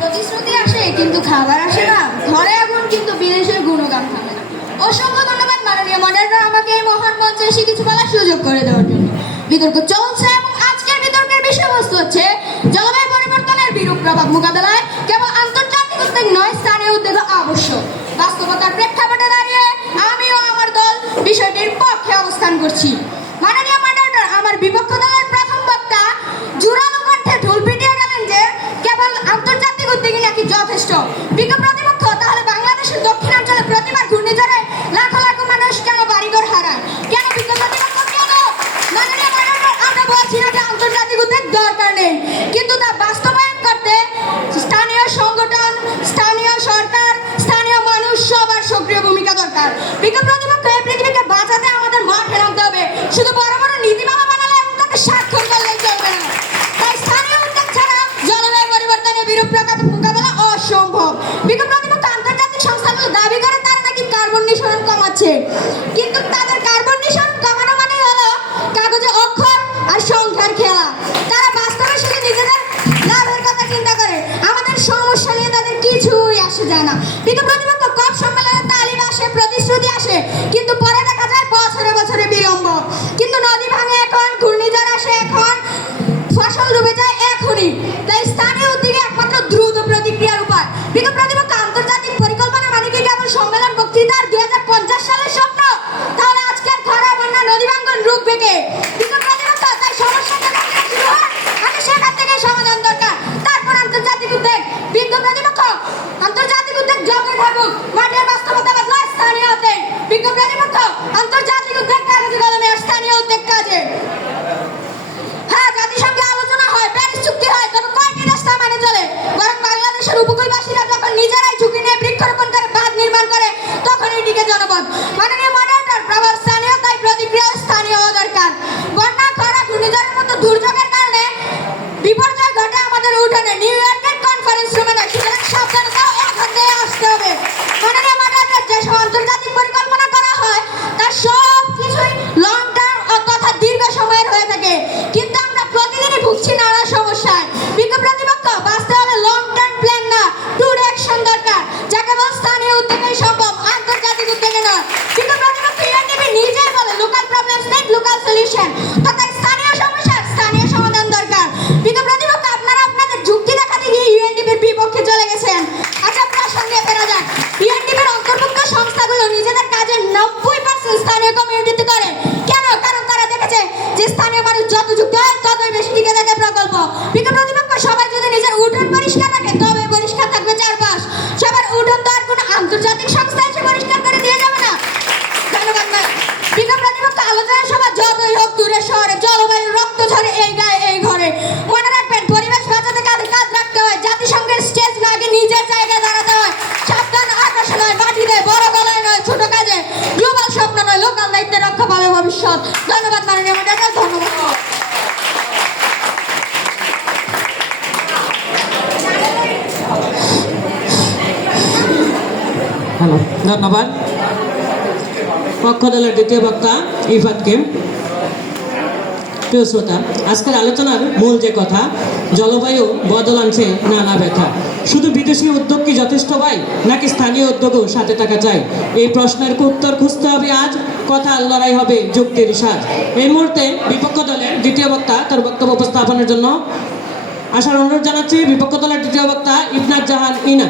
প্রতিশ্রুতি আসে, কিন্তু খাবার আসে না। ঘরে আগুন, কিন্তু বিদেশের গুণগান থাকে না। অসংখ্য ধন্যবাদ মাননীয় মডারেটর আমাকে এই মহান মঞ্চে এসে কিছু বলার সুযোগ করে দেওয়ার জন্য। বিতর্ক চলছে এবং আজকের বিতর্কের বিষয়বস্তু হচ্ছে জলবায়ু পরিবর্তনের বিরূপ প্রভাব মোকাবেলায় কেবল আন্তর্জাতিক উদ্যোগ নয়, স্থানীয় উদ্যোগ আবশ্যক। বাস্তবতার প্রেক্ষাপটে দাঁড়িয়ে আমিও আমার দল বিষয়টির পক্ষে অবস্থান করছি। মাননীয় মডারেটর, আমার বিপক্ষ দলের আন্তর্জাতিক নাকি যথেষ্ট। বিজ্ঞ প্রতিপক্ষ, তাহলে বাংলাদেশের দক্ষিণাঞ্চলে প্রতিবার ঘূর্ণিঝড়ে লাখো লাখো মানুষ কেন বাড়িঘর হারায়? কেন বিজ্ঞ প্রতিপক্ষ কেন? আমরা বলছি না যে আন্তর্জাতিক উদ্যোগ দরকার নেই, কিন্তু তা বাস্তবায়ন করতে স্থানীয় সংগঠন, স্থানীয় সরকার, স্থানীয় মানুষ সবার সক্রিয় ভূমিকা দরকার। বিজ্ঞ প্রতিপক্ষ, এই পৃথিবীকে বাঁচাতে আমাদের মাঠে নামতে হবে। শুধু কমাচ্ছে কিন্তু তাদের কার্বন নিঃসরণ কমানো মানে হলো কাগজে অক্ষর আর সংখ্যার খেলা। তারা বাস্তবে শুধু নিজেদের লাভের কথা চিন্তা করে। আমাদের সমস্যা নিয়ে তাদের কিছুই আসে যায় না। কিন্তু প্রতিপক্ষ কপ সংস্থা পরিষ্কার করে দিয়ে যাবে না। ধন্যবাদ ম্যাম প্রতিপক্ষ আলোচনা সভা যতই হোক দূরে শহরে, জলবায়ু রক্ত ঝরে এই গায়ে, এই ঘরে। মনে রাখবেন, পরিবেশ বাঁচাতে কাঁধে কাঁধ রাখতে হয়। জাতিসংঘের স্টেজ না আগে নিজের জায়গায় দাঁড়াতে হয়। সাবধান আকাশে নয় মাটিতে বড় গলায় নয়, ছোট কাজে। গ্লোবাল স্বপ্ন নয়, লোকাল দায়িত্বে রক্ষা পাবে ভবিষ্যৎ ধন্যবাদ মাননীয় মডারেটর ধন্যবাদ হ্যালো ধন্যবাদ। পক্ষ দলের দ্বিতীয় বক্তা ইফাতকে। প্রিয় শ্রোতা, আজকের আলোচনার মূল যে কথা, জলবায়ু বদল আনছে নানা ব্যথা। শুধু বিদেশি উদ্যোগ কি যথেষ্ট ভাই, নাকি স্থানীয় উদ্যোগও সাথে থাকা চাই? এই প্রশ্নের উত্তর খুঁজতে হবে আজ। কথা লড়াই হবে যুক্তির সাজ। এই মুহূর্তে বিপক্ষ দলের দ্বিতীয় বক্তা তার বক্তব্য উপস্থাপনের জন্য আসার অনুরোধ জানাচ্ছি। বিপক্ষ দলের দ্বিতীয় বক্তা ইবনাত জাহান ইনা